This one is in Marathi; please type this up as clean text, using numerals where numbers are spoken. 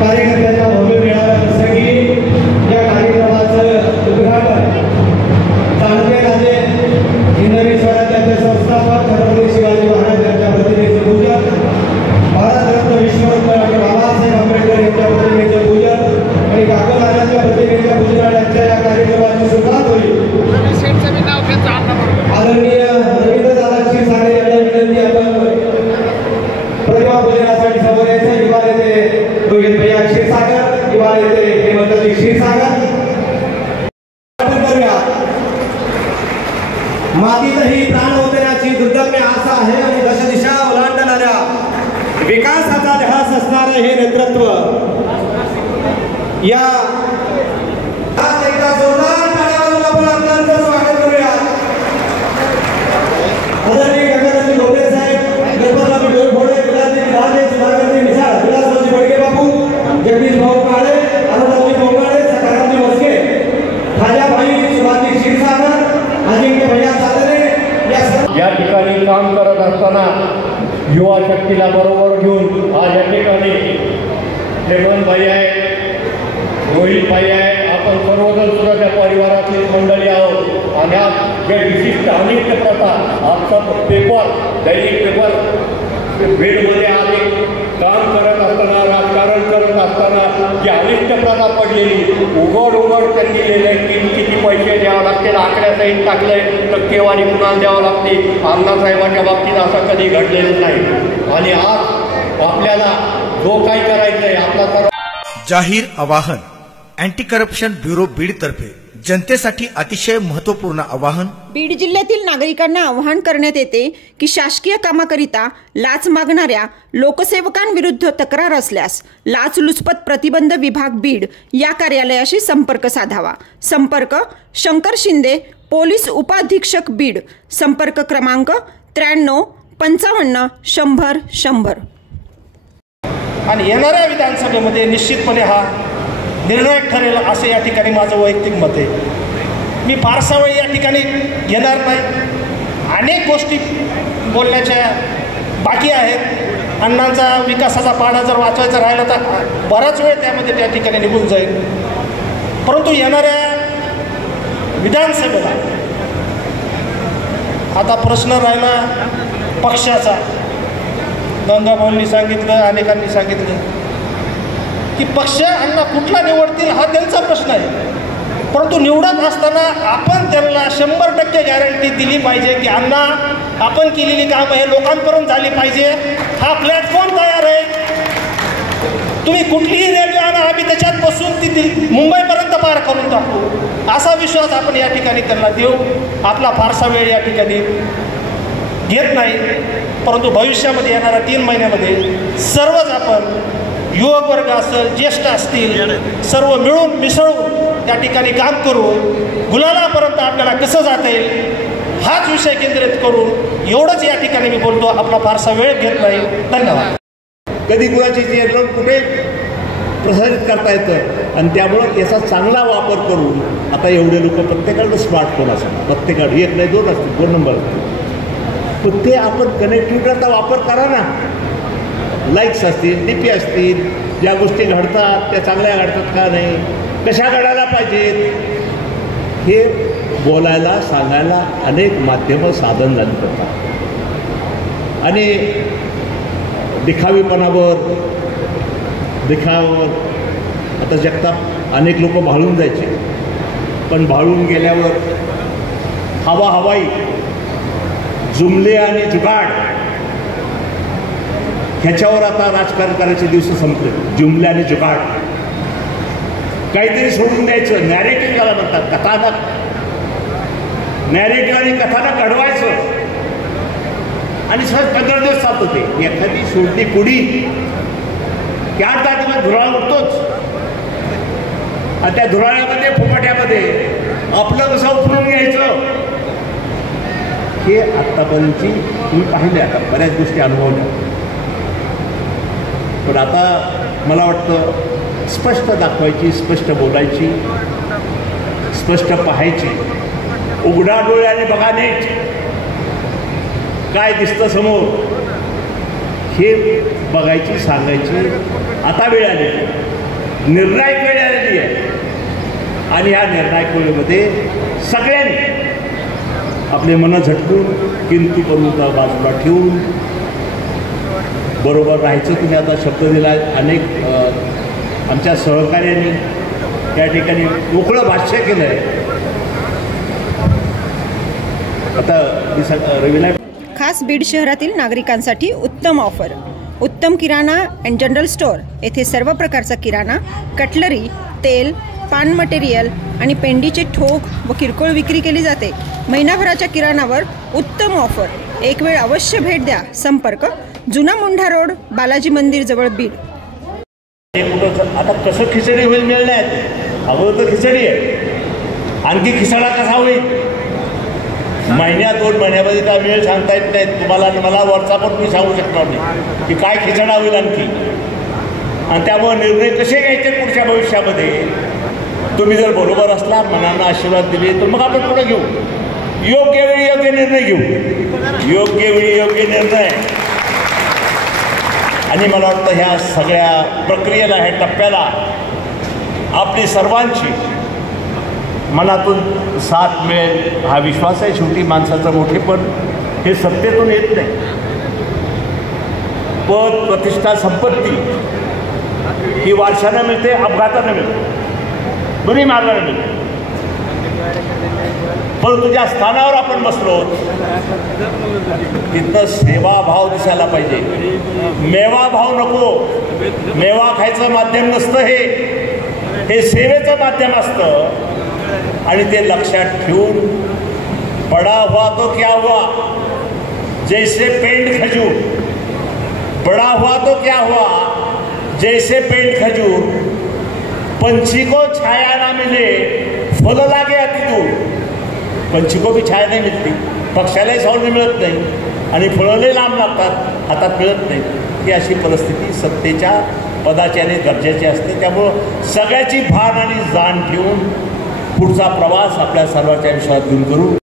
कार्यकर्त्यांच्या भव्य मेळाव्याप्रसंगी या कार्यक्रमाचं उद्घाटन जाणते राजे हिंदवी स्वराज्याचे संस्थापक छत्रपती शिवाजी महाराज यांच्या प्रतिमेचे पूजन, भारतरत्न विश्वरत्न डॉक्टर बाबासाहेब आंबेडकर यांच्या प्रतिमेचे पूजन आणि काकोराजांच्या प्रतिमेच्या पूजनाच्या या कार्यक्रमाची सुरुवात होईल। आदरणीय रवींद्रदादा क्षीरसागर यांना विनंती आपण प्रतिमा पूजनासाठी समोर यायचं। युवा नेते रोहित भैया क्षीरसागर, युवा नेते हेमंतजी क्षीरसागर। मातीतही प्राण ओतण्याची दुर्दम्य आशा आहे आणि दशदिशा ओलांडणाऱ्या विकासाचा ध्यास असणारं हे नेतृत्व या एकदा जोरदार टाळ्या वाजवून आपण आपल्याचं स्वागत करूया। आदरणीय गंगाधरजी लोटे साहेब, गणपतराव घोडे, विलासजी राजे, सुधाकरजी मिसाळ, विलासरावजी बडगे बापू, जगदीश भाऊ काळे, आनंदरावजी बोंगाळे, सकारामजी मस्के, राजाभाई शिवाजी क्षीरसागर, अजिंक्य भैया सादरे या ठिकाणी काम करत असताना युवा शक्तीला बरोबर घेऊन आज या ठिकाणी लेमन भाई आहे, रोहित भाई आहे, आपण सर्वजण सुद्धा त्या परिवारातील मंडळी आहोत आणि आज जे विशिष्ट अनिष्ट प्रथा आजचा पेपर दैनिक पेपर बीडमध्ये आज एक काम करत असताना राजकारण करत असताना जी अनिष्ट प्रथा पडलेली उघड त्यांनी लिहिले किती पैसे द्यावे लागतील आकड्यासहित टाकले टक्केवारी पुन्हा द्यावं लागते। अण्णासाहेबांच्या बाबतीत असं कधी घडलेलं नाही आणि आज आपल्याला जो काही करायचं आहे आपला सर्व जाहीर आवाहन अँटी करप्शन ब्युरो बीड तर्फे जनतेसाठी अतिशय महत्त्वपूर्ण आवाहन। बीड जिल्ह्यातील नागरिकांना आवाहन करण्यात येते की शासकीय कामाकरिता लाच मागणाऱ्या लोकसेवकांविरुद्ध तक्रार असल्यास लाचलुचपत प्रतिबंध विभाग बीड या कार्यालयाशी संपर्क साधावा। संपर्क शंकर शिंदे, पोलीस उपाधीक्षक बीड। संपर्क क्रमांक 93 55 100 100। आणि येणाऱ्या विधानसभेमध्ये निश्चितपणे हा निर्णायक ठरेल असे या ठिकाणी माझं वैयक्तिक मत आहे। मी फारसा वेळ या ठिकाणी येणार नाही, अनेक गोष्टी बोलण्याच्या बाकी आहेत। अण्णांचा विकासाचा पाढा जर वाचवायचा राहिला तर बराच वेळ त्यामध्ये त्या ठिकाणी निघून जाईल, परंतु येणाऱ्या विधानसभेला आता प्रश्न राहिला पक्षाचा। गंगाभाऊंनी सांगितलं, अनेकांनी सांगितलं की पक्ष अण्णा कुठला निवडतील हा त्यांचा प्रश्न आहे, परंतु निवडत असताना आपण त्यांना 100% गॅरंटी दिली पाहिजे की अण्णा आपण केलेली कामं हे लोकांपर्यंत झाली पाहिजे। हा प्लॅटफॉर्म तयार आहे, तुम्ही कुठलीही रेल्वे आणा आम्ही त्याच्यात बसून ती मुंबईपर्यंत पार करून टाकू असा विश्वास आपण या ठिकाणी त्यांना देऊ। आपला फारसा वेळ या ठिकाणी घेत नाही, परंतु भविष्यामध्ये येणाऱ्या 3 महिन्यामध्ये सर्वच आपण युवक वर्ग असेल, ज्येष्ठ असतील, सर्व मिळून मिसळून त्या ठिकाणी काम करू। गुलालापर्यंत आपल्याला कसं जाता येईल हाच विषय केंद्रित करून एवढंच या ठिकाणी मी बोलतो। आपला फारसा वेळ घेत नाही। धन्यवाद। कधी कुणाची चित्रण कुठे प्रसारित करता येतं आणि त्यामुळं याचा चांगला वापर करून आता एवढे लोक प्रत्येकाकडे स्मार्टफोन असतात, प्रत्येकाकडे 1 नाही 2 असतील, 2 नंबर असतील, पण ते आपण कनेक्टिव्हिटीचा वापर करा ना। लाईक्स असतील, DP असतील, ज्या गोष्टी घडतात त्या चांगल्या घडतात का नाही, कशा घडायला पाहिजेत हे बोलायला सांगायला अनेक माध्यमं साधन झाली पडतात आणि दिखावीपणावर आता जगताप अनेक लोक भाळून जायचे, पण भाळून गेल्यावर हवाई जुमले आणि जुगाड ह्याच्यावर आता राजकारण करायचे दिवस संपले। जुमले आणि जुगाड काहीतरी सोडून द्यायचं, नॅरेटिव्ह त्याला म्हणतात, कथानक। नॅरेटिव्ह आणि कथानक घडवायचं आणि सहज 15 दिवस चालतं ते। एखादी सोडली कुडी की 8-10 दिवस धुराळा उठतोच आणि त्या धुराळ्यामध्ये फुफाट्यामध्ये आपलं कसं उफरून घ्यायचं हे आत्तापर्यंतची तुम्ही पाहिले, आता बऱ्याच गोष्टी अनुभवल्या, पण आता मला वाटतं स्पष्ट दाखवायची, स्पष्ट बोलायची, स्पष्ट पाहायची, उघडा डोळ्याने बघा नीट काय दिसतं समोर, हे बघायची, सांगायची आता वेळ आलेली आहे, निर्णायक वेळ आलेली आहे. आणि या निर्णायक वेळेमध्ये सगळ्यांनी आपले मनं झटकून किंतु करून बाजूला ठेवून बरोबर राहायचं. तुम्ही आता शब्द दिला. अनेक आमच्या सहकार्यांनी त्या ठिकाणी मोकळं भाष्य केलं आहे. आता रवीला खास बीड शहरातील नागरिकांसाठी उत्तम ऑफर. उत्तम किराणा अँड जनरल स्टोअर येथे सर्व प्रकारचा किराणा, कटलरी, तेल, पान मटेरियल आणि पेंडीचे ठोक व किरकोळ विक्री केली जाते. महिनाभराच्या किराणावर उत्तम ऑफर. एक वेळ अवश्य भेट द्या. संपर्क जुना मुंढा रोड, बालाजी मंदिर जवळ, बीड. आता कसं खिचडी होईल मिळण्यात? अगोदर तर खिचडी आहे, आणखी खिचडा कसा होईल? महिन्यात 2 महिन्यामध्ये काय मिळेल सांगता येत नाही तुम्हाला आणि मला. वरचा पण तुम्ही सांगू शकणार नाही की काय खिचडा होईल आणखी. आणि त्यामुळे निर्णय कसे घ्यायचे पुढच्या भविष्यामध्ये? तुम्ही जर बरोबर असला, मनानं आशीर्वाद दिले, तर मग आपण पुढे घेऊ. योग्य वेळी योग्य निर्णय घेऊ, योग्य वेळी योग्य निर्णय. आणि मला वाटतं ह्या सगळ्या प्रक्रियेला, ह्या टप्प्याला आपली सर्वांची मनातून साथ मिळेल हा विश्वास आहे. शेवटी माणसाचं मोठेपण हे सत्तेतून येत नाही. पद, प्रतिष्ठा, संपत्ती ही वारशानं मिळते, अपघातानं मिळते, दोन्ही मार्गाने मिळते. पण तुझ्या स्थानावर आपण बसलो, तिथं सेवाभाव दिसायला पाहिजे. मेवाभाव नको. मेवा खायचं माध्यम नसतं, हे सेवेचं माध्यम असतं. आणि ते लक्षात ठेवून बडा हुआ तो क्या हुआ, जैसे पेंट खजूर. बड़ा हुआ तो क्या हुआ, जैसे पेंट खजूर. पंछी को छाया ना मिले, फल लागे अति दूर. पंछी को भी छाया नाही मिळते, पक्षालाही सावली मिळत नाही आणि फळंही लांब लागतात, हातात मिळत नाही. ही अशी परिस्थिती सत्तेच्या, पदाची आणि दर्जाची असते. त्यामुळं सगळ्याची भान आणि जाण ठेवून पुढचा प्रवास आपल्या सर्वांच्या आयुष्यात घेऊन करू.